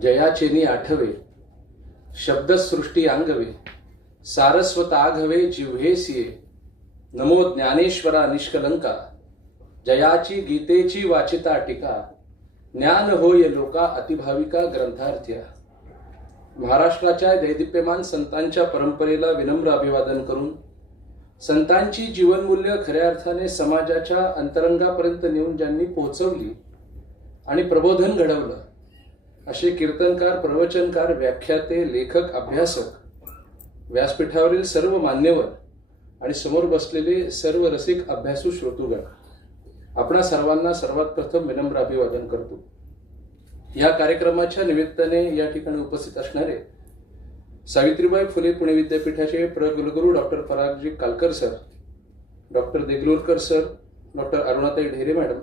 जयाचेनी आठवे शब्दसृष्टी अंगवे सारस्वत आघवे जिव्हेसिये नमो ज्ञानेश्वरा निष्कलंका जयाची गीतेची वाचिता टीका ज्ञान होय लोका अतिभाविका ग्रंथार्थ्या. महाराष्ट्राच्या दैदिप्यमान संतांच्या परंपरेला विनम्र अभिवादन करून संतांची जीवनमूल्य खऱ्या अर्थाने समाजाच्या अंतरंगापर्यंत नेऊन ज्यांनी पोहोचवली आणि प्रबोधन घडवलं असे कीर्तनकार, प्रवचनकार, व्याख्याते, लेखक, अभ्यासक, व्यासपीठावरील सर्व मान्यवर आणि समोर बसलेले सर्व रसिक अभ्यासू श्रोतूगण, आपणा सर्वांना सर्वात प्रथम विनम्र अभिवादन करतो. या कार्यक्रमाच्या निमित्ताने या ठिकाणी उपस्थित असणारे सावित्रीबाई फुले पुणे विद्यापीठाचे प्रकुलगुरू doctor Paragji Kalkar sir, doctor Deglurkar sir, doctor Arunatai Dhere madam,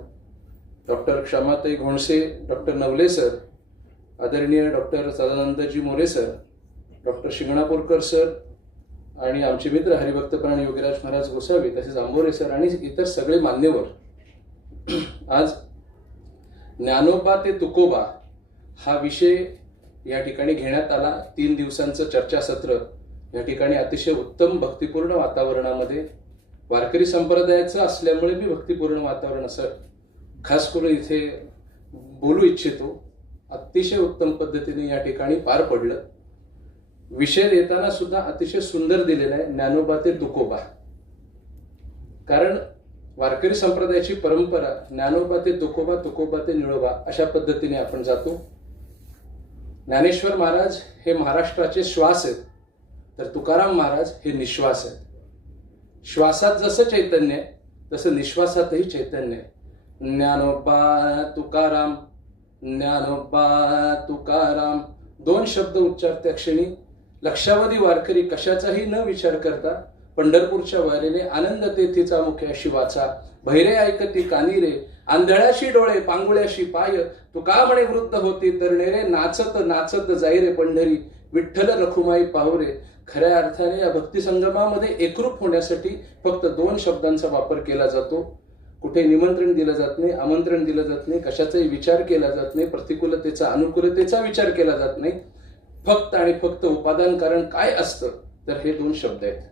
doctor Kshamatai Ghonse, doctor Navale sir, आदरणीय doctor Sadanandji More sir, doctor Shinganapurkar sir आणि आमचे मित्र हरिभक्तप्राण योगीराज महाराज गोसावी, तसेच आंबोरे सर आणि इतर सगळे मान्यवर. आज ज्ञानोबा ते तुकोबा हा विषय या ठिकाणी घेण्यात आला. 3 दिवसांचं चर्चासत्र या ठिकाणी अतिशय उत्तम भक्तिपूर्ण वातावरणामध्ये, वारकरी संप्रदायाचं असल्यामुळे मी भक्तिपूर्ण वातावरण असं खास करून इथे बोलू इच्छितो. अतिशय उत्तम पद्धतीने या ठिकाणी पार पडलं. विषय देताना सुद्धा अतिशय सुंदर दिलेला आहे, ज्ञानोबा ते तुकोबा. कारण वारकरी संप्रदायाची परंपरा ज्ञानोबा ते तुकोबा, तुकोबा ते निळोबा अशा पद्धतीने आपण जातो. ज्ञानेश्वर महाराज हे महाराष्ट्राचे श्वास आहेत, तर तुकाराम महाराज हे निश्वास आहेत. श्वासात जसं चैतन्य आहे तसं निश्वासातही चैतन्य आहे. ज्ञानोबा तुकाराम, ज्ञानोबा तुकाराम 2 शब्द उच्चारत्या क्षणी लक्षावधी वारकरी कशाचाही न विचार करता पंढरपूरच्या वारीने आनंद तेथीचा मुख्या शिवाचा, बहिरे ऐकती कानी रे, आंधळ्याशी डोळे पांगुळ्याशी पाय, तुका म्हणे वृद्ध होती तरणे नाचत नाचत जाई रे पंढरी, विठ्ठल रखुमाई पाहुरे. खऱ्या अर्थाने या भक्ती संगमामध्ये एकरूप होण्यासाठी फक्त 2 शब्दांचा वापर केला जातो. कुठे निमंत्रण दिलं जात नाही, आमंत्रण दिलं जात नाही, कशाचाही विचार केला जात नाही, प्रतिकूलतेचा अनुकूलतेचा विचार केला जात नाही. फक्त आणि फक्त उपादान कारण काय असतं तर हे 2 शब्द आहेत.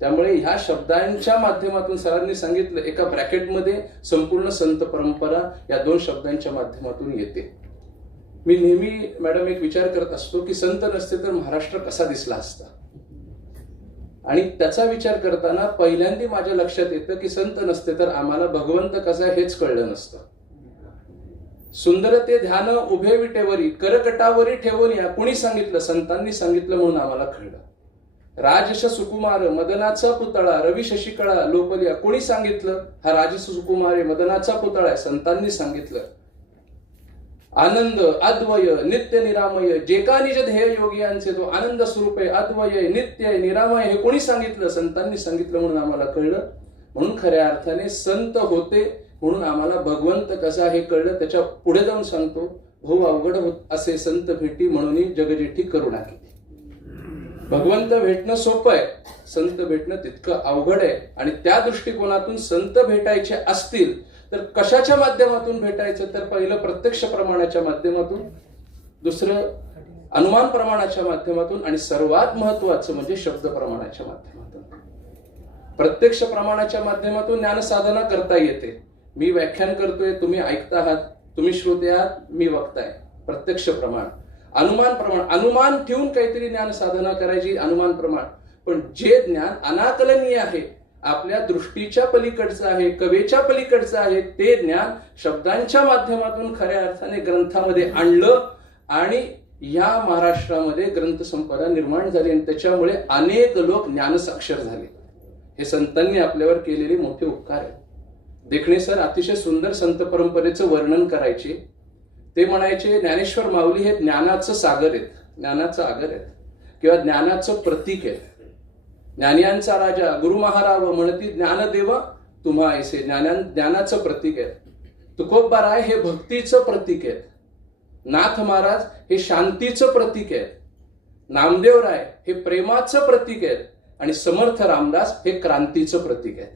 त्यामुळे ह्या शब्दांच्या माध्यमातून सरांनी सांगितलं, एका ब्रॅकेटमध्ये संपूर्ण संत परंपरा या 2 शब्दांच्या माध्यमातून येते. मी नेहमी मॅडम एक विचार करत असतो की संत नसते तर महाराष्ट्र कसा दिसला असता. आणि त्याचा विचार करताना पहिल्यांदा माझ्या लक्षात येतं की संत नसते तर आम्हाला भगवंत कसा हेच कळलं नसतं. सुंदर ते ध्यान उभे विटेवरी करकटावरी ठेवून या कुणी सांगितलं, संतांनी सांगितलं म्हणून आम्हाला कळलं. राजस सुकुमार मदनाचा पुतळा रवी शशिकळा लोपलिया, कुणी सांगितलं हा राजस सुकुमार आहे, मदनाचा पुतळा आहे, संतांनी सांगितलं. आनंद अद्वय नित्य निरामय जे का निज ध्येय योगियांचे तो आनंद स्वरूप आहे, अद्वय नित्य निरामय, हे कोणी सांगितलं, संतांनी सांगितलं म्हणून आम्हाला कळलं. म्हणून खऱ्या अर्थाने संत होते म्हणून आम्हाला भगवंत कसा हे कळलं. त्याच्या पुढे जाऊन सांगतो, भाऊ अवघड होत असे संत भेटी म्हणून जगजेठी करुणा केली. भगवंत भेटणं सोपं आहे, संत भेटणं तितकं अवघड आहे. आणि त्या दृष्टिकोनातून संत भेटायचे असतील तर कशाच्या माध्यमातून भेटायचं, तर पहिलं प्रत्यक्ष प्रमाणाच्या माध्यमातून, दुसरं अनुमान प्रमाणाच्या माध्यमातून आणि सर्वात महत्वाचं म्हणजे शब्द प्रमाणाच्या माध्यमातून. प्रत्यक्ष प्रमाणाच्या माध्यमातून ज्ञान साधना करता येते. मी व्याख्यान करतोय, तुम्ही ऐकता आहात, तुम्ही श्रोते आहात, मी वक्ताय. प्रत्यक्ष प्रमाण. अनुमान प्रमाण, अनुमान ठेवून काहीतरी ज्ञान साधना करायची, अनुमान प्रमाण. पण जे ज्ञान अनाकलनीय आहे, आपल्या दृष्टीच्या पलीकडचं आहे, कवेच्या पलीकडचं आहे, ते ज्ञान शब्दांच्या माध्यमातून खऱ्या अर्थाने ग्रंथामध्ये आणलं आणि या महाराष्ट्रामध्ये ग्रंथसंपदा निर्माण झाली आणि त्याच्यामुळे अनेक लोक ज्ञानसाक्षर झाले. हे संतांनी आपल्यावर केलेले मोठे उपकार आहे. देखणे सर अतिशय सुंदर संत परंपरेचं वर्णन करायचे. ते म्हणायचे ज्ञानेश्वर माऊली हे ज्ञानाचं सागर आहेत, ज्ञानाचं आगर आहेत किंवा ज्ञानाचं प्रतीक आहे. ज्ञानियांचा राजा गुरु महाराव म्हणती ज्ञानदेव तुम्हा ऐसे, ज्ञानाचं प्रतीक आहे. तुकोबाराय हे भक्तीचं प्रतीक आहेत. नाथ महाराज हे शांतीचं प्रतीक आहेत. नामदेव राय हे प्रेमाचं प्रतीक आहेत आणि समर्थ रामदास हे क्रांतीचं प्रतीक आहे.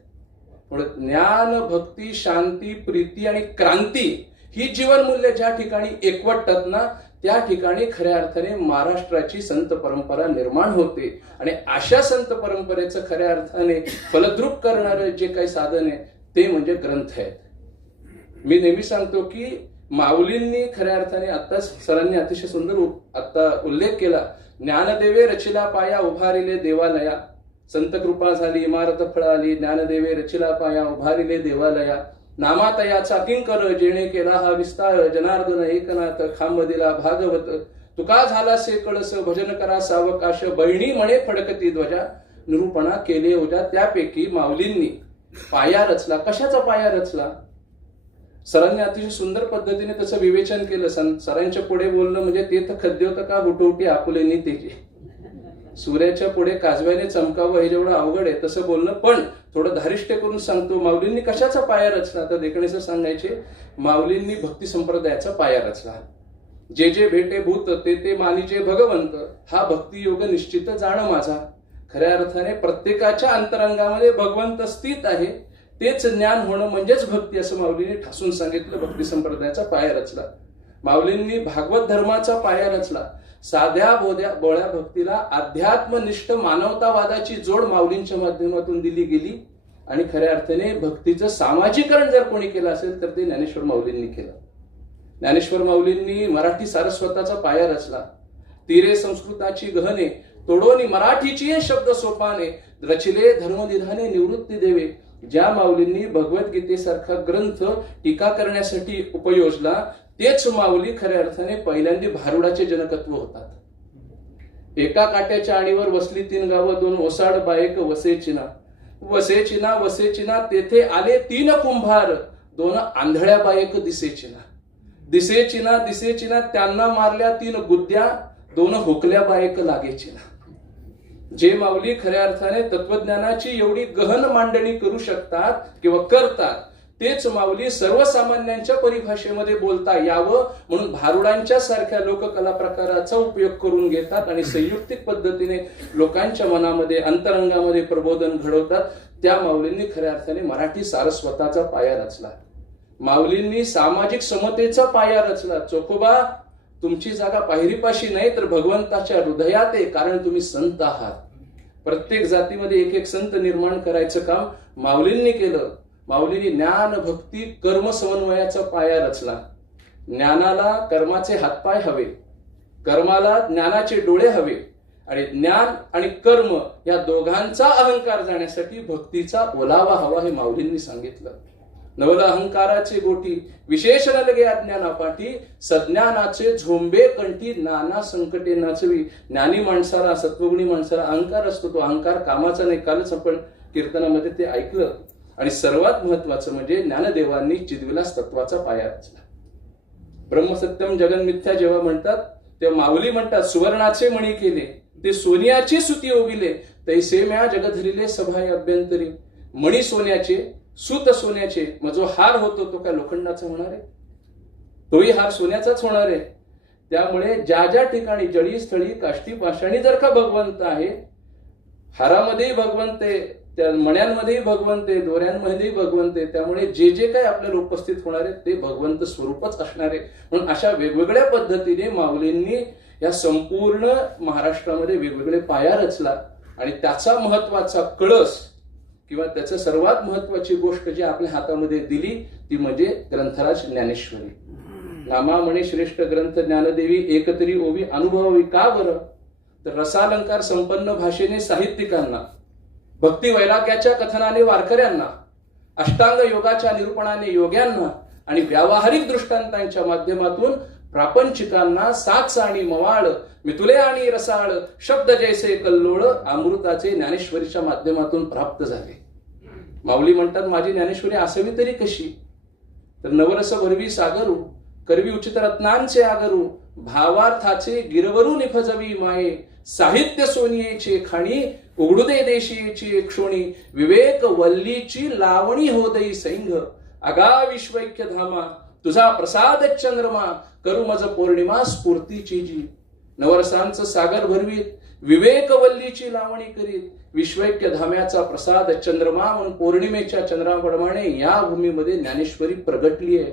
म्हणून ज्ञान, भक्ती, शांती, प्रीती आणि क्रांती ही जीवनमूल्य ज्या ठिकाणी एकवटतात ना, त्या ठिकाणी खऱ्या अर्थाने महाराष्ट्राची संत परंपरा निर्माण होते. आणि अशा संत परंपरेचं खऱ्या अर्थाने फलद्रूप करणारं जे काही साधन आहे ते म्हणजे ग्रंथ आहेत. मी नेहमी सांगतो की माऊलींनी खऱ्या अर्थाने आता सरांनी अतिशय सुंदर आता उल्लेख केला, ज्ञानदेवे रचिला पाया उभारिले देवालया, संत कृपा झाली इमारत फळाली, ज्ञानदेवे रचिला पाया उभारिले देवालया, नामातयाचा किंकर जेणे केला हा विस्तार, जनार्दन एकनाथ खांब दिला भागवत, तुका झाला से कळस भजन करा सावकाश, बहिणी म्हणे फडकती ध्वजा, निरूपणा केले ओजा. त्यापैकी माऊलींनी पाया रचला. कशाचा पाया रचला? सरांनी अतिशय सुंदर पद्धतीने त्याचं विवेचन केलं. सरांच्या पुढे बोलणं म्हणजे ते तर खद्योत का हुटवटी आपुलेनी तेजी, सूर्याच्या पुढे काजव्याने चमकावं हे जेवढं अवघड आहे तसं बोलणं. पण थोडं धारिष्ट्य करून सांगतो, माऊलींनी कशाचा पाया रचला? तर देखणेसर सांगायचे, माऊलींनी भक्ती संप्रदायाचा पाया रचला. जे जे भेटे भूत ते ते मानिजे भगवंत, हा भक्ती योग निश्चित जाण माझा. खऱ्या अर्थाने प्रत्येकाच्या अंतरंगामध्ये भगवंत स्थित आहे, तेच ज्ञान होणं म्हणजेच भक्ती, असं माऊलींनी ठासून सांगितलं. भक्ती संप्रदायाचा पाया रचला. माऊलींनी भागवत धर्माचा पाया रचला. साध्या बोळ्या भक्तीला अध्यात्मनिष्ठ मानवतावादाची जोड माऊलींच्या माध्यमातून दिली गेली. आणि खऱ्या अर्थाने भक्तीचं सामाजिकरण जर कोणी केलं असेल तर ते ज्ञानेश्वर माऊलींनी केलं. ज्ञानेश्वर माऊलींनी मराठी सारस्वताचा पाया रचला. तीरे संस्कृताची गहने तोडोनी मराठीची शब्द सोपाने, रचिले धर्मनिधाने निवृत्ती देवे. ज्या माऊलींनी भगवद्गीतेसारखा ग्रंथ टीका करण्यासाठी उपयोजला, तेच माऊली खऱ्या अर्थाने पहिल्यांदा भारुडाचे जनकत्व होतात. एका काट्याच्या आणीवर वसली 3 गावं, 2 ओसाड बायक वसेचिना, वसेचिना वसेचिना तेथे आले 3 कुंभार, 2 आंधळ्या बायक दिसेचिना, दिसेचिना दिसेचिना त्यांना मारल्या 3 गुद्द्या, 2 हुकल्या बायक लागेचिना. जे माऊली खऱ्या अर्थाने तत्वज्ञानाची एवढी गहन मांडणी करू शकतात किंवा करतात, तेच माऊली सर्वसामान्यांच्या परिभाषेमध्ये बोलता यावं म्हणून भारुडांच्या सारख्या लोककला प्रकाराचा उपयोग करून घेतात आणि संयुक्तिक पद्धतीने लोकांच्या मनामध्ये अंतरंगामध्ये प्रबोधन घडवतात. त्या माऊलींनी खऱ्या अर्थाने मराठी सारस्वताचा पाया रचला. माऊलींनी सामाजिक समतेचा पाया रचला. चोखोबा, तुमची जागा पायरीपाशी नाही तर भगवंताच्या हृदयात आहे, कारण तुम्ही संत आहात. प्रत्येक जातीमध्ये एक एक संत निर्माण करायचं काम माऊलींनी केलं. माऊलींनी ज्ञान भक्ती कर्म समन्वयाचा पाया रचला. ज्ञानाला कर्माचे हातपाय हवे, कर्माला ज्ञानाचे डोळे हवे, आणि ज्ञान आणि कर्म या दोघांचा अहंकार जाण्यासाठी भक्तीचा ओलावा हवा, हे माऊलींनी सांगितलं. नवल अहंकाराचे गोटी विशेष न लगे अज्ञाना पाठी, सज्ञानाचे झोंबे कंठी नाना संकटे नाचवी. ज्ञानी माणसाला, सत्वगुणी माणसाला अहंकार असतो, तो अहंकार कामाचा नाही. कालच आपण कीर्तनामध्ये ते ऐकलं. आणि सर्वात महत्वाचं म्हणजे ज्ञानदेवांनी चिद्विलास तत्वाचा पाया रचला. ब्रह्मसत्यम जगन्मिथ्या जेव्हा म्हणतात तेव्हा माऊली म्हणतात, सुवर्णाचे मणी केले ते सोनियाची सुती ओविले, तैसे म्या जगधरिले सभाय अभ्यंतरी. मणी सोन्याचे, सूत सोन्याचे, मग जो हार होतो तो काय लोखंडाचा होणार आहे? तोही हार सोन्याचाच होणार आहे. त्यामुळे ज्या ज्या ठिकाणी जळी स्थळी काष्टी पाषाणी जर का भगवंत आहे, हारामध्येही भगवंत आहे, त्या मण्यांमध्येही भगवंत आहे, दोऱ्यांमध्येही भगवंत आहे. त्यामुळे जे जे काही आपल्याला उपस्थित होणार आहे ते भगवंत स्वरूपच असणार आहे. म्हणून अशा वेगवेगळ्या पद्धतीने माऊलींनी या संपूर्ण महाराष्ट्रामध्ये वेगवेगळे पाया रचला. आणि त्याचा महत्वाचा कळस किंवा त्याचं सर्वात महत्वाची गोष्ट जी आपल्या हातामध्ये दिली ती म्हणजे ग्रंथराज ज्ञानेश्वरी. नामा म्हणे श्रेष्ठ ग्रंथ ज्ञानदेवी, एकतरी ओवी अनुभवावी. का बरं? तर रसालंकार संपन्न भाषेने साहित्यिकांना, भक्ती वैराग्याच्या कथनाने वारकऱ्यांना, अष्टांग योगाच्या निरूपणाने योग्यांना आणि व्यावहारिक दृष्टांतांच्या माध्यमातून प्रापंचिकांना साक्ष आणि मवाळ, मिथुले आणि रसाळ, शब्द जैसे कल्लोळ अमृताचे ज्ञानेश्वरीच्या माध्यमातून प्राप्त झाले. माऊली म्हणतात, माझी ज्ञानेश्वरी असावी तरी कशी? तर नवरस भरवी सागरू, करवी उचित रत्नांचे आगरू, भावार्थाचे गिरवरू निफजवी माये, साहित्य सोनियेचे खाणी, उघडू दे देशीची क्षोणी, विवेक वल्लीची लावणी होदई सैंघ, अगा विश्वैक्य धामा, तुझा प्रसाद चंद्रमा, करू मज पौर्णिमा स्फूर्तीची जी. नवरसांचं सागर भरवीत, विवेक वल्लीची लावणी करीत, विश्वैक्य धाम्याचा प्रसाद चंद्रमा म्हणून पौर्णिमेच्या चंद्राप्रमाणे या भूमीमध्ये ज्ञानेश्वरी प्रगटली आहे.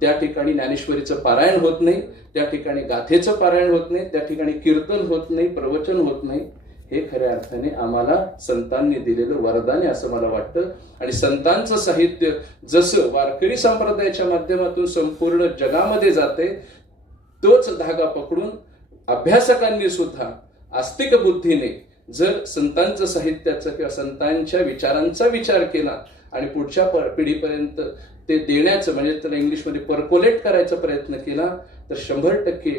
त्या ठिकाणी ज्ञानेश्वरीचं पारायण होत नाही, त्या ठिकाणी गाथेचं पारायण होत नाही, त्या ठिकाणी कीर्तन होत नाही, प्रवचन होत नाही. हे खऱ्या अर्थाने आम्हाला संतांनी दिलेलं वरदान आहे असं मला वाटतं. आणि संतांचं साहित्य जसं वारकरी संप्रदायाच्या माध्यमातून संपूर्ण जगामध्ये जाते, तोच धागा पकडून अभ्यासकांनी सुद्धा आस्तिक बुद्धीने जर संतांचं साहित्याचा किंवा संतांच्या विचारांचा विचार केला आणि पुढच्या पिढीपर्यंत ते देण्याचं, म्हणजे त्याला इंग्लिशमध्ये परकोलेट करायचा प्रयत्न केला, तर 100%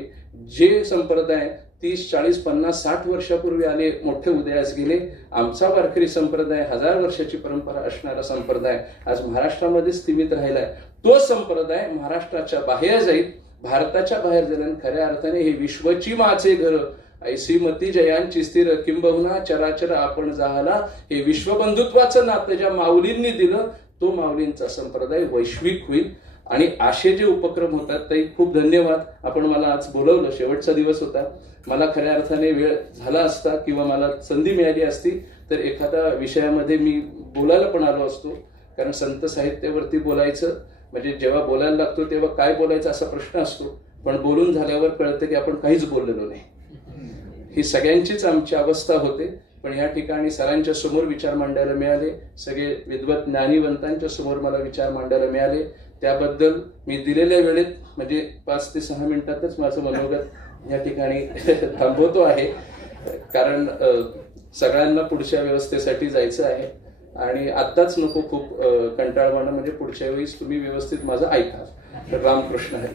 जे संप्रदाय 30, 40, 50, 60 वर्षापूर्वी आले, मोठे उदयास गेले, आमचा वारकरी संप्रदाय 1000 वर्षाची परंपरा असणारा संप्रदाय आज महाराष्ट्रामध्ये स्थिमित राहिलाय. तो संप्रदाय महाराष्ट्राच्या बाहेर जाईल, भारताच्या बाहेर जाईल आणि खऱ्या अर्थाने हे विश्वची माझे घर ऐसी मती जयांची स्थिर किंबहुना चराचर आपण जाहला. हे विश्वबंधुत्वाचं नातं ज्या माऊलींनी दिलं, तो माऊलींचा संप्रदाय वैश्विक होईल. आणि असे जे उपक्रम होतात ते खूप धन्यवाद. आपण मला आज बोलवलं, शेवटचा दिवस होता. मला खऱ्या अर्थाने वेळ झाला असता किंवा मला संधी मिळाली असती तर एखाद्या विषयामध्ये मी बोलायला पण आलो असतो. कारण संत साहित्यावरती बोलायचं म्हणजे जेव्हा बोलायला लागतो तेव्हा काय बोलायचं असा प्रश्न असतो, पण बोलून झाल्यावर कळतं की आपण काहीच बोललेलो नाही. ही सगळ्यांचीच आमची अवस्था होते. पण या ठिकाणी सरांच्या समोर विचार मांडायला मिळाले, सगळे विद्वत ज्ञानीवंतांच्या समोर मला विचार मांडायला मिळाले. त्याबद्दल मी दिलेल्या वेळेत म्हणजे 5 ते 6 मिनिटातच माझं मनोगत या ठिकाणी थांबवतो आहे. कारण सगळ्यांना पुढच्या व्यवस्थेसाठी जायचं आहे आणि आत्ताच नको खूप कंटाळवाणं, म्हणजे पुढच्या वेळेस तुम्ही व्यवस्थित माझं ऐका. तर रामकृष्ण हरी.